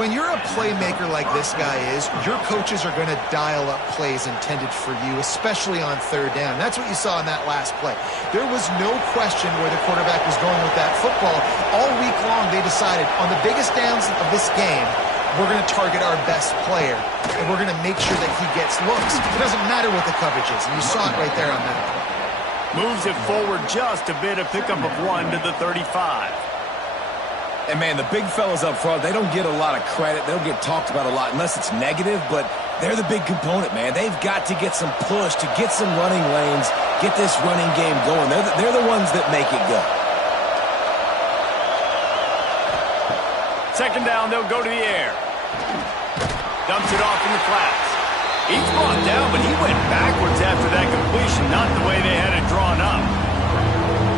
When you're a playmaker like this guy is, your coaches are going to dial up plays intended for you, especially on third down. That's what you saw in that last play. There was no question where the quarterback was going with that football. All week long, they decided, on the biggest downs of this game, we're going to target our best player, and we're going to make sure that he gets looks. It doesn't matter what the coverage is, and you saw it right there on that play. Moves it forward just a bit, a pickup of 1 to the 35. And, man, the big fellas up front, they don't get a lot of credit. They don't get talked about a lot unless it's negative, but they're the big component, man. They've got to get some push, to get some running lanes, get this running game going. They're the ones that make it go. Second down, they'll go to the air. Dumps it off in the flats. He's brought down, but he went backwards after that completion, not the way they had it drawn up.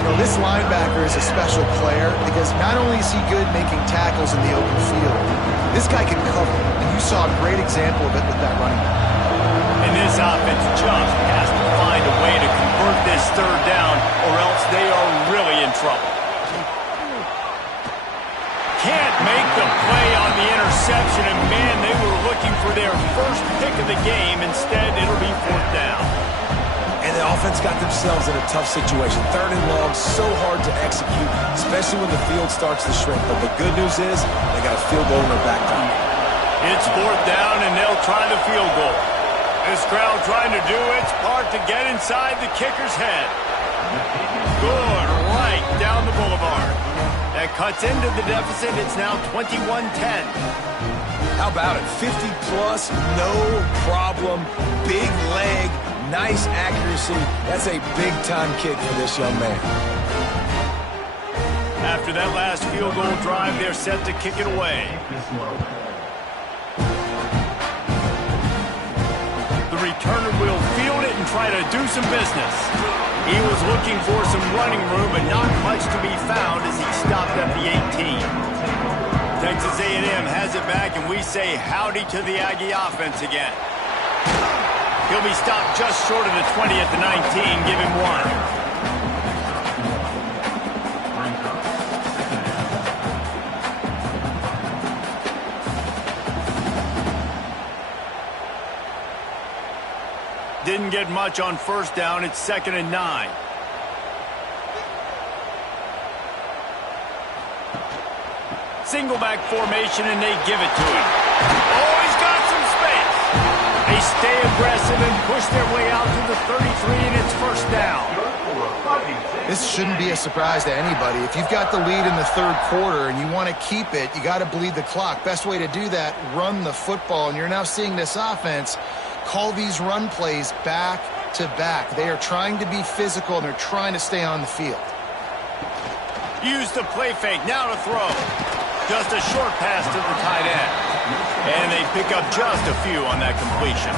Well, this linebacker is a special player because not only is he good making tackles in the open field, this guy can cover, and you saw a great example of it with that running back. And this offense just has to find a way to convert this third down, or else they are really in trouble. Can't make the play on the interception, and man, they were looking for their first pick of the game. Instead, it'll be fourth down. And the offense got themselves in a tough situation. Third and long, so hard to execute, especially when the field starts to shrink. But the good news is they got a field goal in their back pocket. It's fourth down, and they'll try the field goal. This crowd trying to do its part to get inside the kicker's head. Good, right down the boulevard. That cuts into the deficit. It's now 21-10. How about it? 50-plus, no problem, big leg, nice accuracy. That's a big-time kick for this young man. After that last field goal drive, they're set to kick it away. The returner will field it and try to do some business. He was looking for some running room, but not much to be found as he stopped at the 18. Texas A&M has it back, and we say howdy to the Aggie offense again. He'll be stopped just short of the 20 at the 19. Give him 1. Didn't get much on first down. It's 2nd and 9. Single back formation, and they give it to him. Oh, he's got some space. They stay aggressive and push their way out to the 33, and it's first down. This shouldn't be a surprise to anybody. If you've got the lead in the third quarter and you want to keep it, you got to bleed the clock. Best way to do that, run the football. And you're now seeing this offense call these run plays back to back. They are trying to be physical, and they're trying to stay on the field. Use the play fake. Now to throw. Just a short pass to the tight end. And they pick up just a few on that completion.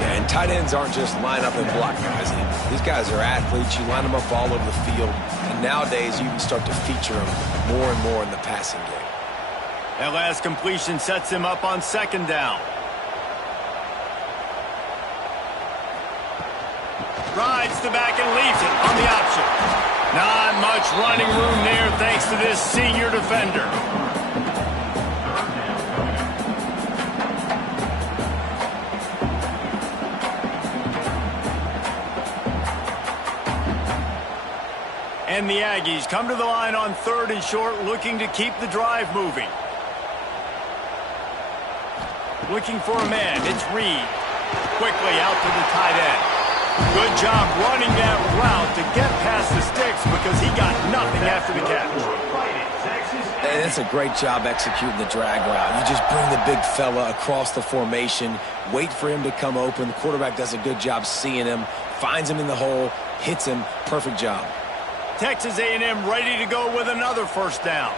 Yeah, and tight ends aren't just line up and block guys. These guys are athletes. You line them up all over the field. And nowadays, you can start to feature them more and more in the passing game. That last completion sets him up on 2nd down. Rides the back and leaves it on the option. Not much running room there thanks to this senior defender. And the Aggies come to the line on 3rd and short, looking to keep the drive moving. Looking for a man. It's Reed. Quickly out to the tight end. Good job running that route to get past the sticks because he got nothing after the catch. And it's a great job executing the drag route. You just bring the big fella across the formation, wait for him to come open. The quarterback does a good job seeing him, finds him in the hole, hits him. Perfect job. Texas A&M ready to go with another first down.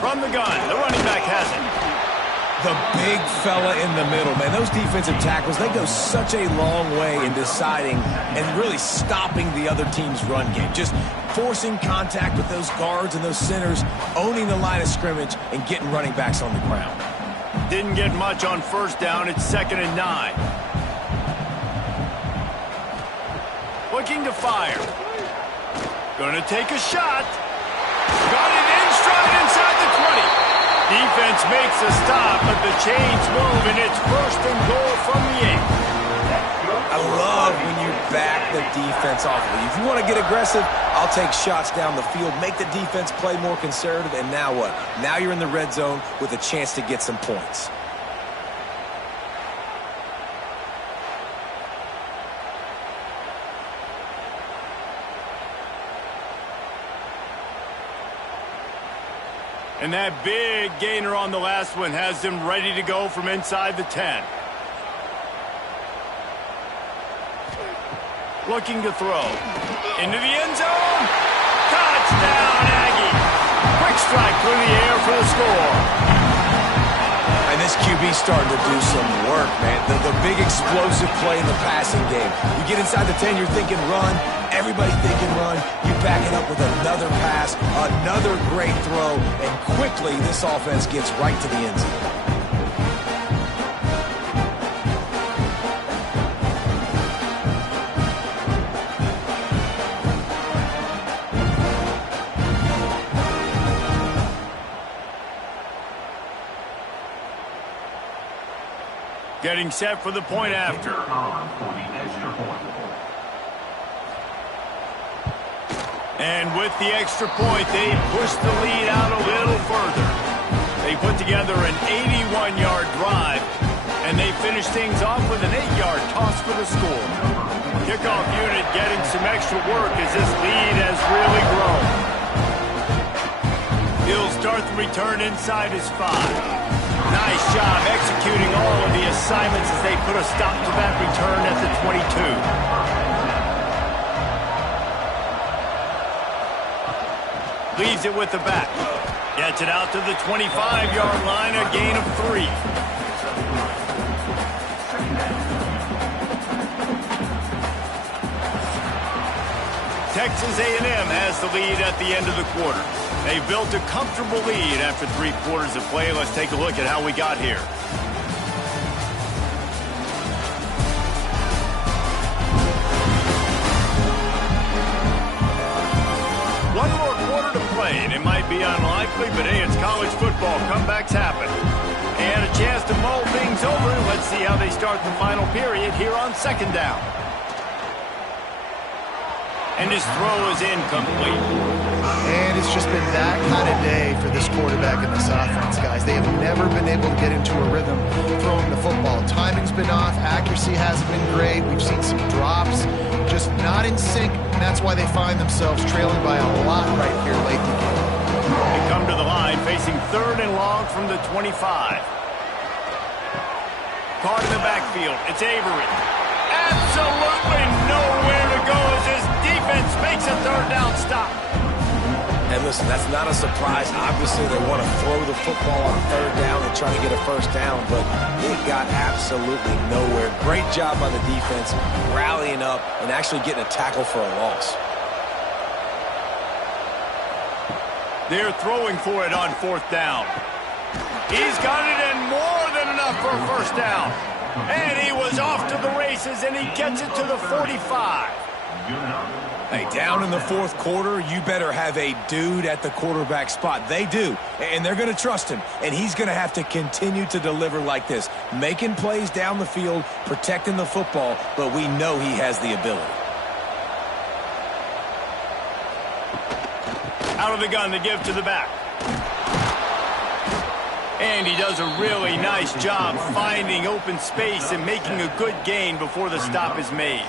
From the gun, the running back has it. The big fella in the middle, man. Those defensive tackles, they go such a long way in deciding and really stopping the other team's run game. Just forcing contact with those guards and those centers, owning the line of scrimmage, and getting running backs on the ground. Didn't get much on first down. It's 2nd and 9. Looking to fire. Gonna take a shot. Got it in stride inside the 20. Defense makes a stop, but the chains move, and it's 1st and goal from the 8. I love when you back the defense off of you. If you want to get aggressive, I'll take shots down the field, make the defense play more conservative, and now what? Now you're in the red zone with a chance to get some points. And that big gainer on the last one has them ready to go from inside the 10. Looking to throw. Into the end zone. Touchdown, Aggie. Quick strike through the air for the score. And this QB's starting to do some work, man. The big explosive play in the passing game. You get inside the 10, you're thinking run. Everybody thinking run. You back it up with another pass, another great throw, and quickly this offense gets right to the end zone. Getting set for the point after. And with the extra point, they push the lead out a little further. They put together an 81-yard drive, and they finish things off with an 8-yard toss for the score. Kickoff unit getting some extra work as this lead has really grown. He'll start the return inside his 5. Nice job executing all of the assignments as they put a stop to that return at the 22. Leaves it with the back. Gets it out to the 25-yard line, a gain of 3. Texas A&M has the lead at the end of the quarter. They built a comfortable lead after 3 quarters of play. Let's take a look at how we got here. One more quarter to play, and it might be unlikely, but hey, it's college football. Comebacks happen. And a chance to mull things over. Let's see how they start the final period here on 2nd down. And his throw is incomplete. And it's just been that kind of day for this quarterback and this offense, guys. They have never been able to get into a rhythm throwing the football. Timing's been off. Accuracy hasn't been great. We've seen some drops. Just not in sync, and that's why they find themselves trailing by a lot right here late in the game. They come to the line facing 3rd and long from the 25. Caught in the backfield. It's Avery. Absolutely nowhere to go as his defense makes a 3rd down stop. And listen, that's not a surprise. Obviously, they want to throw the football on 3rd down and try to get a 1st down, but it got absolutely nowhere. Great job by the defense, rallying up and actually getting a tackle for a loss. They're throwing for it on 4th down. He's got it and more than enough for a 1st down. And he was off to the races, and he gets it to the 45. Hey, down in the 4th quarter, you better have a dude at the quarterback spot. They do, and they're going to trust him, and he's going to have to continue to deliver like this, making plays down the field, protecting the football, but we know he has the ability. Out of the gun to give to the back. And he does a really nice job finding open space and making a good gain before the stop is made.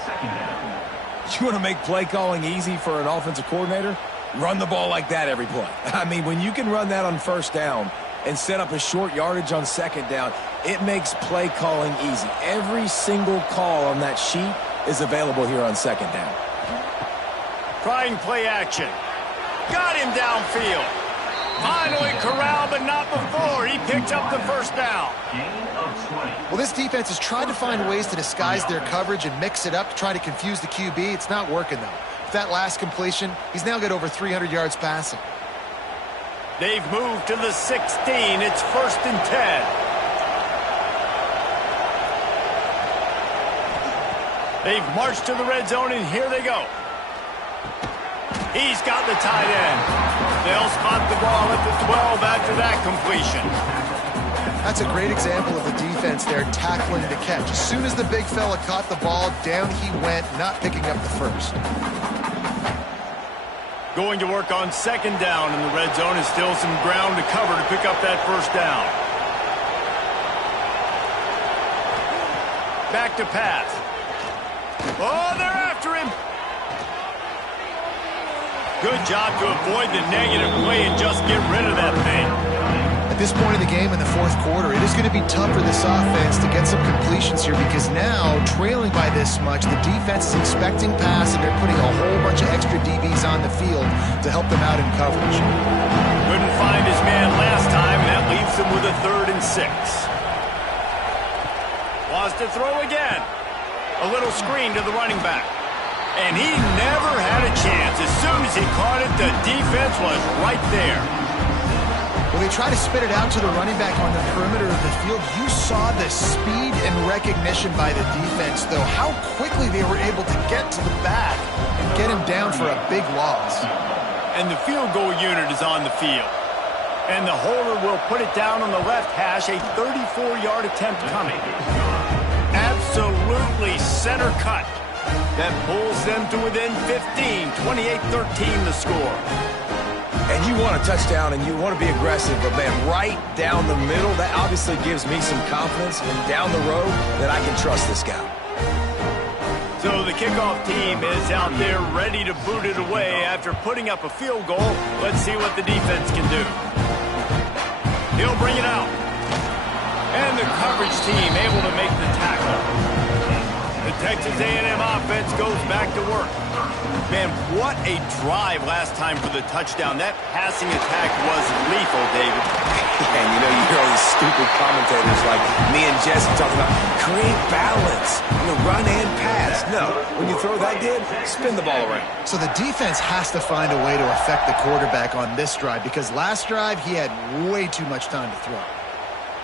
You want to make play calling easy for an offensive coordinator? Run the ball like that every play. I mean, when you can run that on 1st down and set up a short yardage on 2nd down, it makes play calling easy. Every single call on that sheet is available here on 2nd down. Trying play action. Got him downfield. Finally corralled, but not before. He picked up the 1st down. Well, this defense has tried to find ways to disguise their coverage and mix it up to try to confuse the QB. It's not working, though. With that last completion, he's now got over 300 yards passing. They've moved to the 16. It's 1st and 10. They've marched to the red zone, and here they go. He's got the tight end. They'll spot the ball at the 12 after that completion. That's a great example of the defense there tackling the catch. As soon as the big fella caught the ball, down he went, not picking up the first. Going to work on second down in the red zone, and still some ground to cover to pick up that first down. Back to pass. Oh, they're after him. Good job to avoid the negative play and just get rid of that thing. At this point in the game in the fourth quarter, it is going to be tough for this offense to get some completions here because now, trailing by this much, the defense is expecting pass and they're putting a whole bunch of extra DBs on the field to help them out in coverage. Couldn't find his man last time, and that leaves him with a 3rd and 6. Wants to throw again. A little screen to the running back. And he never had a chance. As soon as he caught it, the defense was right there. When they try to spit it out to the running back on the perimeter of the field, you saw the speed and recognition by the defense, though, how quickly they were able to get to the back and get him down for a big loss. And the field goal unit is on the field. And the holder will put it down on the left hash, a 34-yard attempt coming. Absolutely center cut. That pulls them to within 15, 28-13 the score. And you want a touchdown and you want to be aggressive, but man, right down the middle, that obviously gives me some confidence, and down the road that I can trust this guy. So the kickoff team is out there ready to boot it away after putting up a field goal. Let's see what the defense can do. He'll bring it out. And the coverage team able to make the tackle. The Texas A&M offense goes back to work. Man, what a drive last time for the touchdown. That passing attack was lethal, David. And you know, you hear all these stupid commentators like me and Jesse talking about create balance, run and pass. No, when you throw that good, spin the ball around. So the defense has to find a way to affect the quarterback on this drive because last drive he had way too much time to throw.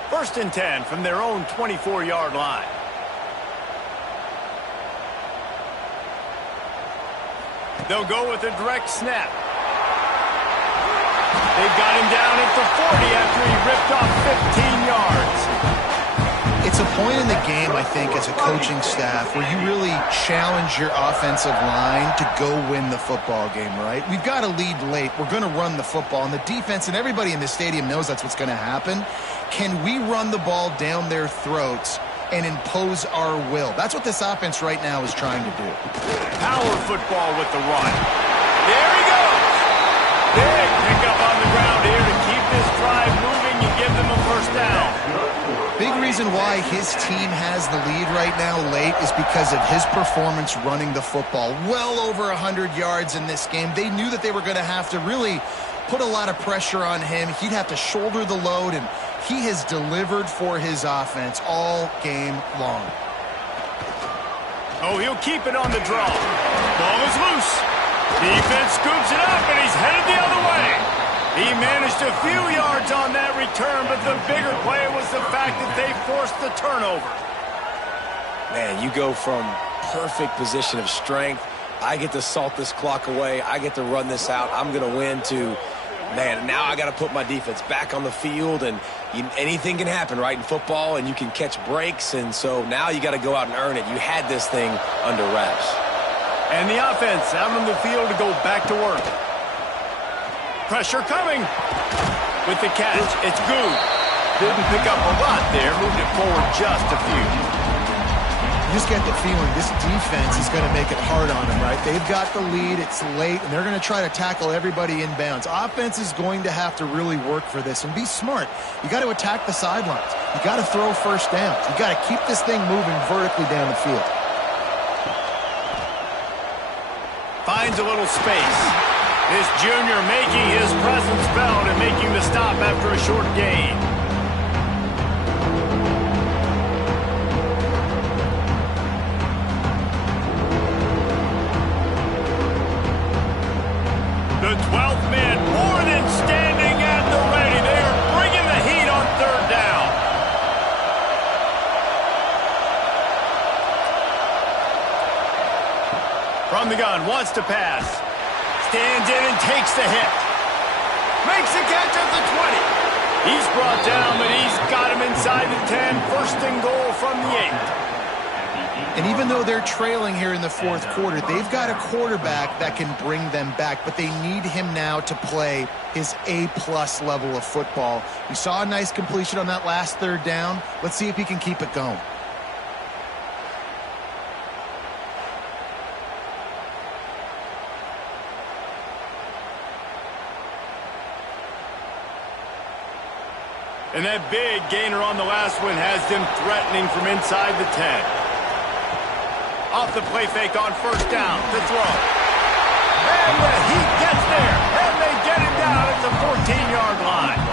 1st and 10 from their own 24-yard line. They'll go with a direct snap. They've got him down at the 40 after he ripped off 15 yards. It's a point in the game, I think, as a coaching staff where you really challenge your offensive line to go win the football game, right? We've got to lead late. We're going to run the football, and the defense and everybody in the stadium knows that's what's going to happen. Can we run the ball down their throats and impose our will? That's what this offense right now is trying to do. Power football with the run. There he goes. Big pickup on the ground here to keep this drive moving and give them a first down. Big reason why his team has the lead right now late is because of his performance running the football. Well over 100 yards in this game. They knew that they were going to have to really put a lot of pressure on him. He'd have to shoulder the load, and he has delivered for his offense all game long. Oh, he'll keep it on the draw. Ball is loose. Defense scoops it up, and he's headed the other way. He managed a few yards on that return, but the bigger play was the fact that they forced the turnover. Man, you go from perfect position of strength. I get to salt this clock away. I get to run this out. I'm going to win to, man, now I got to put my defense back on the field, and anything can happen, right, in football, and you can catch breaks, and so now you got to go out and earn it. You had this thing under wraps. And the offense out on the field to go back to work. Pressure coming. With the catch, it's good. Didn't pick up a lot there, moved it forward just a few. You just get the feeling this defense is going to make it hard on them, right? They've got the lead, it's late, and they're going to try to tackle everybody inbounds. Offense is going to have to really work for this and be smart. You got to attack the sidelines. You got to throw first downs. You got to keep this thing moving vertically down the field. Finds a little space. This junior making his presence felt and making the stop after a short gain. The 12th man more than standing at the ready. They are bringing the heat on third down. From the gun, wants to pass. Stands in and takes the hit. Makes the catch at the 20. He's brought down, but he's got him inside the 10. First and goal from the 8. And even though they're trailing here in the fourth quarter, they've got a quarterback that can bring them back, but they need him now to play his A-plus level of football. We saw a nice completion on that last third down. Let's see if he can keep it going. And that big gainer on the last one has them threatening from inside the 10. Off the play fake on first down. The throw. And he gets there. And they get him down at the 14-yard line.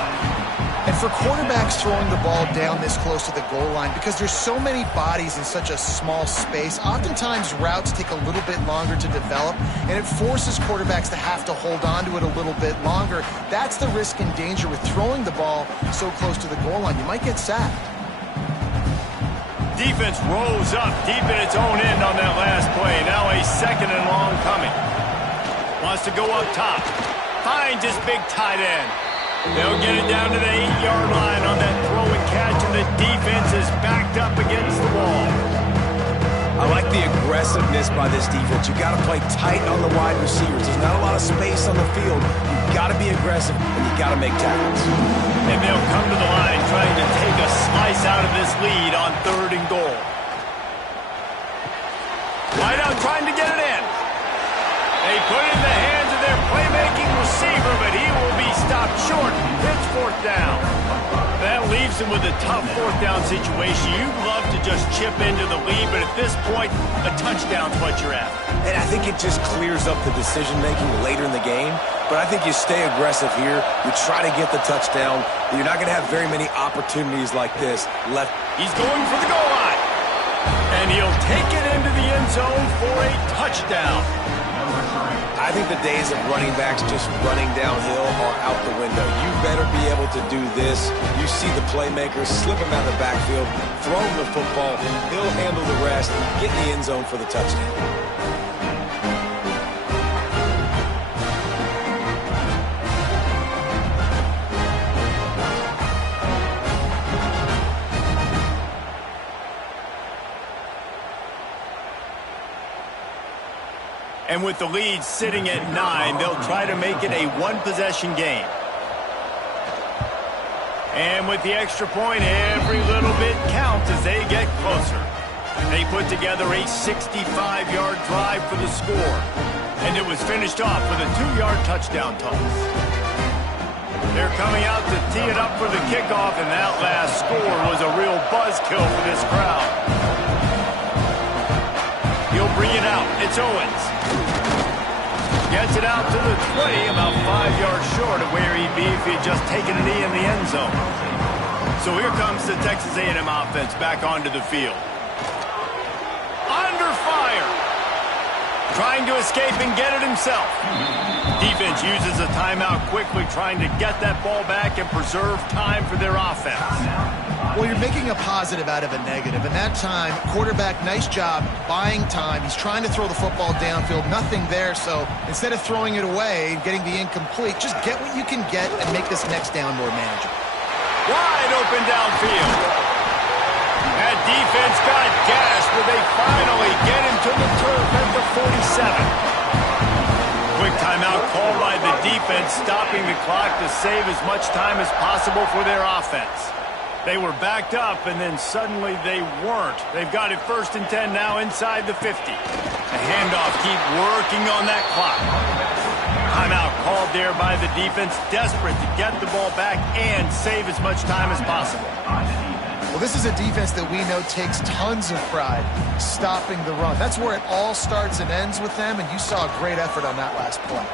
And for quarterbacks throwing the ball down this close to the goal line, because there's so many bodies in such a small space, oftentimes routes take a little bit longer to develop, and it forces quarterbacks to have to hold on to it a little bit longer. That's the risk and danger with throwing the ball so close to the goal line. You might get sacked. Defense rolls up deep in its own end on that last play. Now a second and long coming. Wants to go up top. Finds his big tight end. They'll get it down to the 8-yard line on that throw and catch, and the defense is backed up against the wall. I like the aggressiveness by this defense. You've got to play tight on the wide receivers. There's not a lot of space on the field. You've got to be aggressive, and you've got to make tackles. And they'll come to the line trying to take a slice out of this lead on third and goal. Wide out trying to get it in. They put it in the hands of their playmaking receiver, but he will be stopped short. It's fourth down. That leaves them with a tough fourth down situation. You'd love to just chip into the lead, but at this point, a touchdown's what you're at. And I think it just clears up the decision-making later in the game. But I think you stay aggressive here. You try to get the touchdown. You're not going to have very many opportunities like this left. He's going for the goal line. And he'll take it into the end zone for a touchdown. I think the days of running backs just running downhill are out the window. You better be able to do this. You see the playmakers, slip him out of the backfield, throw him the football, he'll handle the rest, get in the end zone for the touchdown. And with the lead sitting at 9, they'll try to make it a one-possession game. And with the extra point, every little bit counts as they get closer. They put together a 65-yard drive for the score. And it was finished off with a 2-yard touchdown toss. They're coming out to tee it up for the kickoff, and that last score was a real buzzkill for this crowd. He'll bring it out. It's Owens. Gets it out to the 20, about 5 yards short of where he'd be if he had just taken a knee in the end zone. So here comes the Texas A&M offense back onto the field. Under fire. Trying to escape and get it himself. Defense uses a timeout quickly, trying to get that ball back and preserve time for their offense. Well, you're making a positive out of a negative. And that time, quarterback, nice job buying time. He's trying to throw the football downfield. Nothing there. So instead of throwing it away and getting the incomplete, just get what you can get and make this next down more manageable. Wide open downfield. That defense got gashed, but they finally get him to the turf at the 47. Quick timeout called by the defense, stopping the clock to save as much time as possible for their offense. They were backed up, and then suddenly they weren't. They've got it 1st and 10 now inside the 50. A handoff, keep working on that clock. Timeout called there by the defense, desperate to get the ball back and save as much time as possible. Well, this is a defense that we know takes tons of pride stopping the run. That's where it all starts and ends with them, and you saw a great effort on that last play.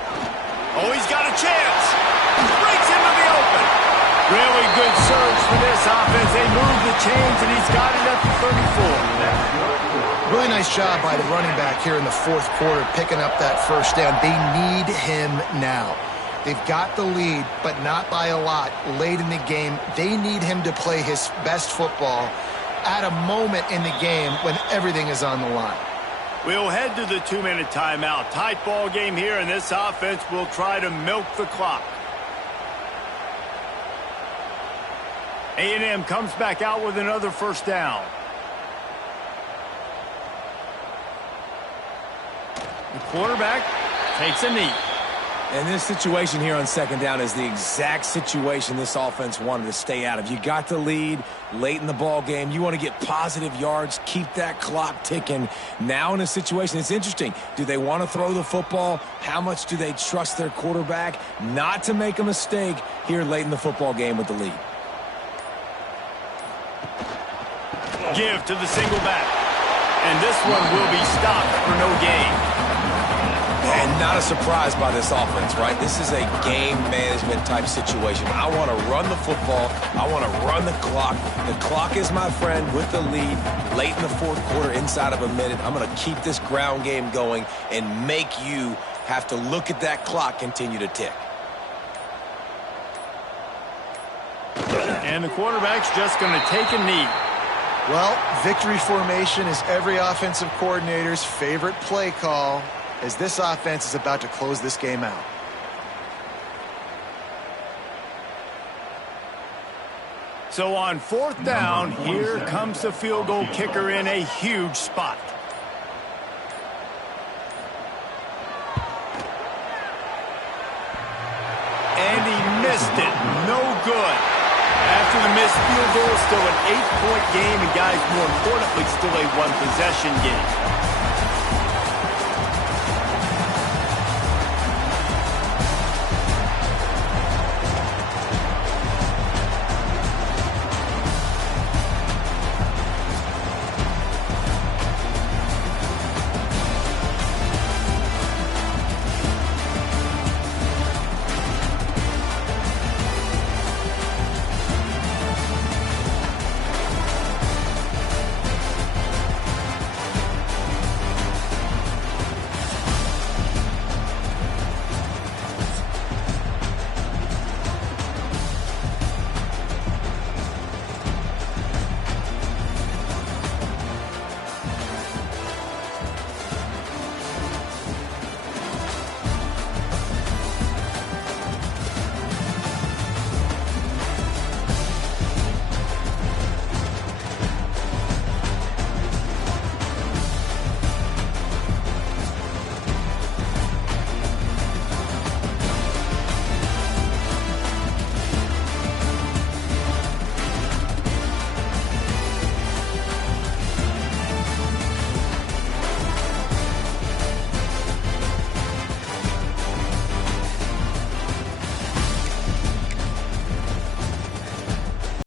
Oh, he's got a chance. Breaks into the open. Really good surge for this offense. They move the chains, and he's got it at the 34. Really nice job by the running back here in the fourth quarter, picking up that first down. They need him now. They've got the lead, but not by a lot late in the game. They need him to play his best football at a moment in the game when everything is on the line. We'll head to the 2-minute timeout. Tight ball game here, and this offense will try to milk the clock. A&M comes back out with another first down. The quarterback takes a knee. And this situation here on second down is the exact situation this offense wanted to stay out of. You got the lead late in the ball game. You want to get positive yards, keep that clock ticking. Now in a situation, it's interesting. Do they want to throw the football? How much do they trust their quarterback not to make a mistake here late in the football game with the lead? Give to the single back. And this one will be stopped for no gain. And not a surprise by this offense, right? This is a game management type situation. I want to run the football. I want to run the clock. The clock is my friend with the lead late in the fourth quarter, inside of a minute. I'm going to keep this ground game going and make you have to look at that clock continue to tick. And the quarterback's just going to take a knee. Well, victory formation is every offensive coordinator's favorite play call, as this offense is about to close this game out. So on fourth down, here comes the field goal kicker in a huge spot. And he missed it. No good. After the missed field goal, still an 8-point game, and guys, more importantly, still a one-possession game.